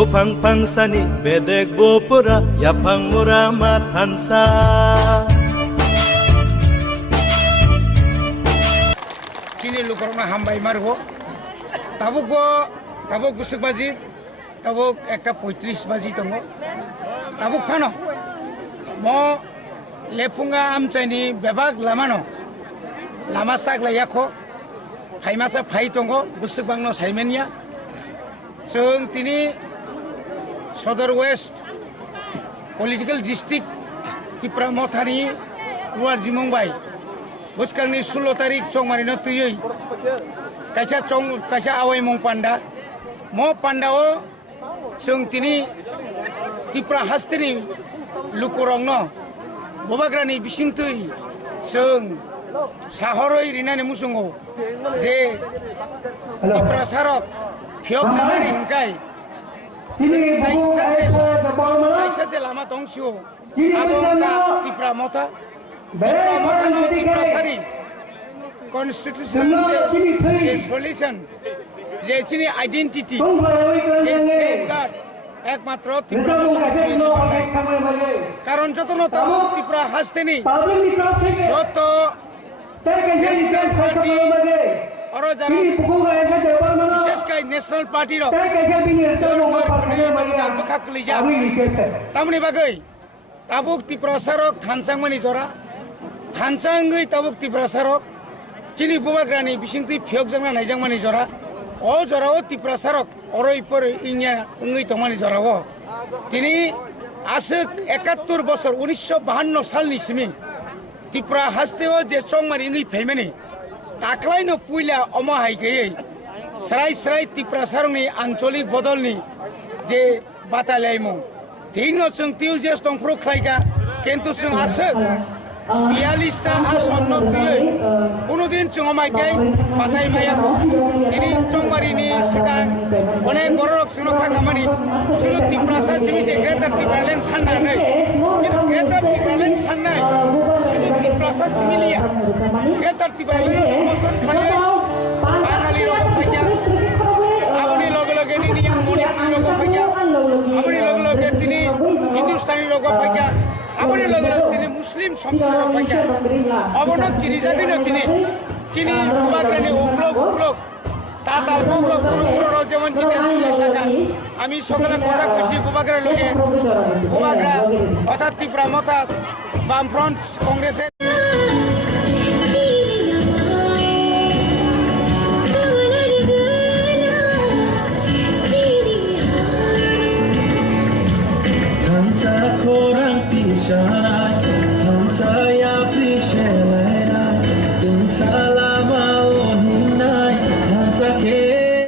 bupang pangsani bedek bopura yapang murama tansa chini lukorona hambai margo tabuk busuk baji tabuk ekta 35 baji tongo tabuk phano mo lefunga amchaini bebak lamano lama sak layakho phaimasa phai tongo busuk bangno saimenia sung tini Sodor West Political District Tipra Mothani Luar Jimongbai Buskangni 16 tarik chong marino tuyui kacha awai mong panda mo pandao sung tini Tipra hastini lukurongno bobagrani bisingtui sung sahoroi rinani musungo je Tipra sarok phiok jamani hingkai Kaisa se lama tongsio abongka Tipra Motha no Tipra sari constitution je solution je chini identity je safeguard একমাত্র Tipra কারণ যতন তাবুক Tipra হাসতেনি যত national party और যারা বিশেষ করে national পার্টির তামনি বাগৈ তাবুক Tipra sarok থানসাংমানি জরা থানসাংগৈ তাবুক Tipra sarok চিনি বুবাগ্রানি বিসিংতি ফিয়ক জাংনা নাইজাংমানি জরা ও জরাও Tipra sarok অরই পর ইনিয়া উঙ্গৈ তমানি জরাও তিনি আসুক 71 বছর 1952 সালনি সিমি Tipra হাসতেও যে চংমারি ইঙ্গৈ ফাইমানি তাকলাইনো পুইলা অমহাই গেयै স্রাই Tipra sarokni আঞ্চলিক বদলনি যে বাতালাইমু ঠিকনো जों টিউজেস টংফ্রো খাইগা কিন্তু जों আসুক 42টা আসন্ন তুই কোনদিন जों অমাইকাই বাতাই মায়াকো তিনি চংমারিনি সিগাং অনেক বড় সুনখা খামানি সুলো Tipra সাসিমি যে গ্রেটার Tipra লেন সান্নাनै কিন্তু গ্রেটার Tipra লেন সান্নাই শুধু Tipra সাসিমিলিয়া গ্রেটার Tipra লেন সমর্থন খাইয়ে বাঙালি রোগ ফাইয়া আপনি লগে লগে নিয়া মনিটরি রোগ ফাইয়া আপনি লগে লগে তিনি হিন্দুস্তানি রোগ ফাইয়া আপনি লগে লগে তিনি মুসলিম সম্প্রদায় রোগ ফাইয়া অবন কিরিজাদিনো তিনি চিনি বুবাগ্রানি উকলক তাতাল বগলক কোন যেমন চিতে শাখা আমি সকলে কথা খুশি বুবাগ্রা লগে বুবাগ্রা অর্থাৎ Tipra Motha বামফ্রন্ট কংগ্রেসের Korang pisah